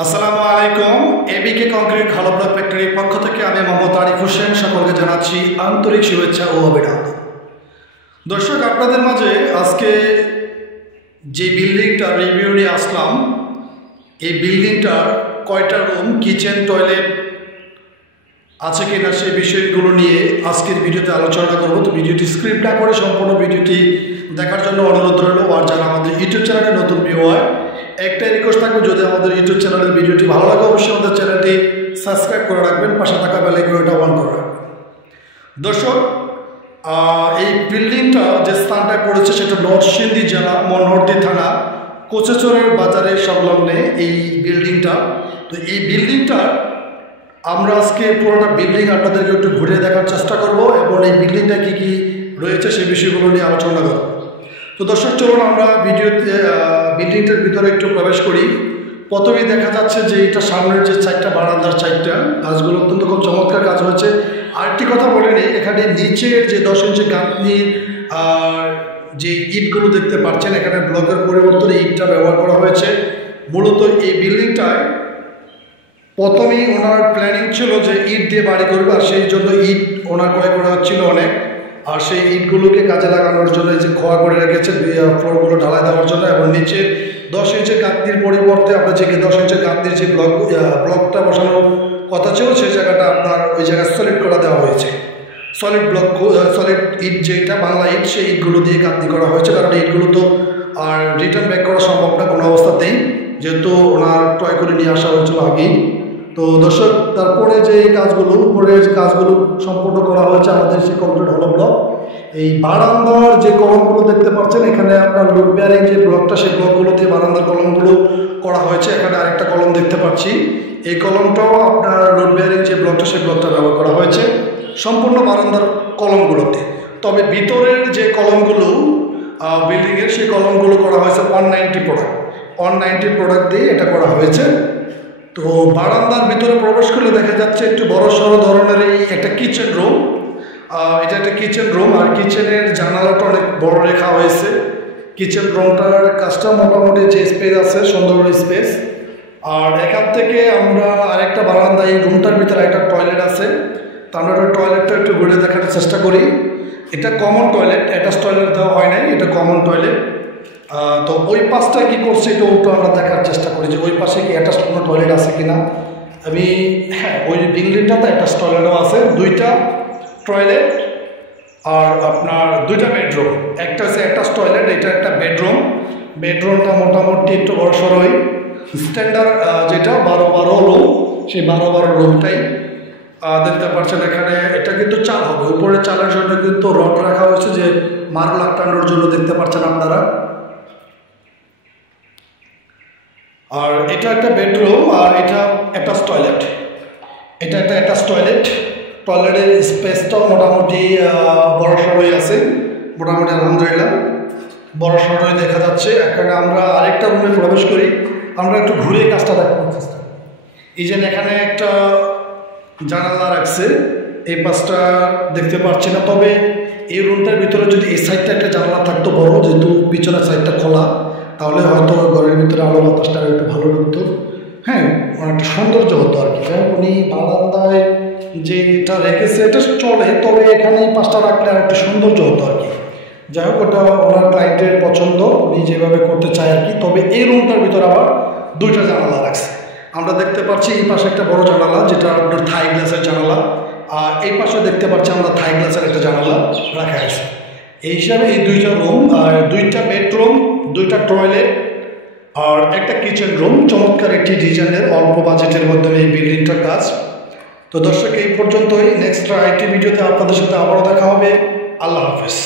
আসসালামু আলাইকুম। এবিকে কংক্রিট ভালো ব্লক ফ্যাক্টরির পক্ষ থেকে আমি মোহাম্মদ আরিফ হোসেন সকলকে জানাচ্ছি আন্তরিক শুভেচ্ছা ও অভিনন্দন। দর্শক, আপনাদের মাঝে আজকে যে বিল্ডিংটা রিভিউ নিয়ে আসলাম, এই বিল্ডিংটার কয়টা রুম, কিচেন, টয়লেট আছে কিনা সেই বিষয়গুলো নিয়ে আজকের ভিডিওতে আলোচনা করব। তো ভিডিওটি স্ক্রিপ্ট না করে সম্পূর্ণ ভিডিওটি দেখার জন্য অনুরোধ রইল। আর যারা আমাদের ইউটিউব চ্যানেলে নতুন ভিউয়ার, একটাই রিকোয়েস্ট থাকবে, যদি আমাদের ইউটিউব চ্যানেলের ভিডিওটি ভালো লাগে অবশ্যই আমাদের চ্যানেলটি সাবস্ক্রাইব করে রাখবেন, পাশে থাকা বেল আইকনটা অন করে রাখবেন। দর্শক, এই বিল্ডিংটা যে স্থানটায় পড়েছে সেটা নরসিংদী জেলা মনোহরদী থানা কোচেচরের বাজারের সংলগ্নে এই বিল্ডিংটা। তো এই বিল্ডিংটা আমরা আজকে পুরোটা বিল্ডিং আপনাদেরকে একটু ঘুরে দেখার চেষ্টা করব এবং এই বিল্ডিংটা কী কী রয়েছে সেই বিষয়গুলো নিয়ে আলোচনা করব। তো দর্শক, চলুন আমরা বিল্ডিংটার ভিতরে একটু প্রবেশ করি। প্রথমেই দেখা যাচ্ছে যে এটা সামনের যে চারটা বারান্দার চারটা কাজগুলো অত্যন্ত খুব চমৎকার কাজ হয়েছে। আরেকটি কথা বলে নিই, এখানে নিচের যে 10 ইঞ্চি গাঁথনির যে ইটগুলো দেখতে পাচ্ছেন, এখানে ব্লকের পরিবর্তনে ইটটা ব্যবহার করা হয়েছে। মূলত এই বিল্ডিংটায় প্রথমেই ওনার প্ল্যানিং ছিল যে ইট দিয়ে বাড়ি করবে, আর সেই জন্য ইট ওনার ক্রয় করা হচ্ছিল অনেক। আর সেই ইটগুলোকে কাজে লাগানোর জন্য এই যে খোয়া করে রেখেছে ফ্লোরগুলো ঢালাই দেওয়ার জন্য, এবং নিচে 10 ইঞ্চি গাঁথনির পরিবর্তে আপনার যে 10 ইঞ্চি গাঁথনির যে ব্লকটা বসানোর কথা ছিল সেই জায়গাটা আপনার ওই জায়গায় সলিড করে দেওয়া হয়েছে। সলিড ইট, যেটা বাংলা ইট, সেই ইটগুলো দিয়ে গাঁথনি করা হয়েছে। কারণ ইটগুলো তো আর রিটার্ন ব্যাক করা সম্ভব না কোনো অবস্থাতেই, যেহেতু ওনার ক্রয় করে নিয়ে আসা হয়েছিল আগেই। তো দর্শক, তারপরে যে কাজগুলো উপরে যে কাজগুলো সম্পূর্ণ করা হয়েছে আমাদের সেই কংক্রিট হলো ব্লক। এই বারান্দার যে কলমগুলো দেখতে পাচ্ছেন, এখানে আপনার লোড বেয়ারিং যে ব্লকটা, সেই ব্লকগুলো দিয়ে বারান্দার কলমগুলো করা হয়েছে। এখানে আরেকটা কলম দেখতে পাচ্ছি, এই কলমটাও আপনার লোড বেয়ারিং যে ব্লকটা, সেই ব্লকটা ব্যবহার করা হয়েছে সম্পূর্ণ বারান্দার কলমগুলোতে। তবে ভিতরের যে কলমগুলো বিল্ডিংয়ের, সেই কলমগুলো করা হয়েছে 190 প্রোডাক্ট দিয়ে এটা করা হয়েছে। তো বারান্দার ভিতরে প্রবেশ করলে দেখা যাচ্ছে একটু বড় সড়ো ধরনের এই একটা কিচেন রুম। এটা একটা কিচেন রুম, আর কিচেনের জানালাটা অনেক বড় রেখা হয়েছে। কিচেন রুমটার কাজটা মোটামুটি যে স্পেস আছে সুন্দর স্পেস। আর এখান থেকে আমরা আরেকটা বারান্দা, এই রুমটার ভিতরে একটা টয়লেট আছে। তো আমরা টয়লেটটা একটু ঘুরে দেখার চেষ্টা করি। এটা কমন টয়লেট, অ্যাটাচ টয়লেট দেওয়া হয় নাই, এটা কমন টয়লেট। তো ওই পাশটা কি করছে এটা ওটা আমরা দেখার চেষ্টা করি যে ওই পাশে কি অ্যাটাচ কোনো টয়লেট আছে কিনা। হ্যাঁ, ওই বিল্ডিংটাতে অ্যাটাচ টয়লেটও আছে, 2টা টয়লেট আর আপনার 2টা বেডরুম। একটা হচ্ছে অ্যাটাচ টয়লেট, এটা একটা বেডরুম। বেডরুমটা মোটামুটি একটু বড় সড়োই স্ট্যান্ডার্ড, যেটা 12 রুম, সেই 12 রুমটাই দেখতে পাচ্ছেন। এখানে এটা কিন্তু চাল হবে, উপরে চালের জন্য কিন্তু রড রাখা হয়েছে যে মার্বেল আটকানোর জন্য, দেখতে পাচ্ছেন আপনারা। আর এটা একটা বেডরুম, আর এটা অ্যাটাচ টয়লেট। এটা একটা অ্যাটাচ টয়লেট। টয়লেটের স্পেসটাও মোটামুটি বড় সড়োই আছে, মোটামুটি আলহামদুলিল্লাহ বড় সড়োই দেখা যাচ্ছে। এখানে আমরা আরেকটা রুমে প্রবেশ করি, আমরা একটু ঘুরে কাজটা দেখানোর চেষ্টা করি। এই যে এখানে একটা জানালা রাখছে, এই পাশটা দেখতে পাচ্ছি না। তবে এই রুমটার ভিতরে যদি এই সাইডটা একটা জানালা থাকতো বড়, যেহেতু পিছনের সাইডটা খোলা, তাহলে হয়তো ঘরের ভিতরে আলো বাতাসটা একটু ভালো ঢুকতো। হ্যাঁ, অনেকটা সৌন্দর্য হতো আর কি। যাই হোক, উনি বারান্দায় যে এটা রেখেছে এটা চলে, তবে এখানে এই পাশটা রাখলে আর একটু সৌন্দর্য হতো আর কি। যাই হোক, ওটা ওনার ক্লায়েন্টের পছন্দ, উনি যেভাবে করতে চায় আর কি। তবে এই রুমটার ভিতরে আবার 2টা জানালা রাখছে। আমরা দেখতে পাচ্ছি এই পাশে একটা বড় জানালা, যেটা আপনার থাই গ্লাসের জানালা, আর এই পাশে দেখতে পাচ্ছি আমরা থাই গ্লাসের একটা জানালা রাখা আছে। এই হিসাবে এই 2টা রুম আর 2টা বেডরুম, 2টা টয়লেট আর একটা কিচেন রুম, চমৎকার একটি ডিজাইনের অল্প বাজেটের মাধ্যমে এই বিল্ডিংটার কাজ। তো দর্শক, এই পর্যন্তই। নেক্সট আরেকটি ভিডিওতে আপনাদের সাথে আবারও দেখা হবে। আল্লাহ হাফেজ।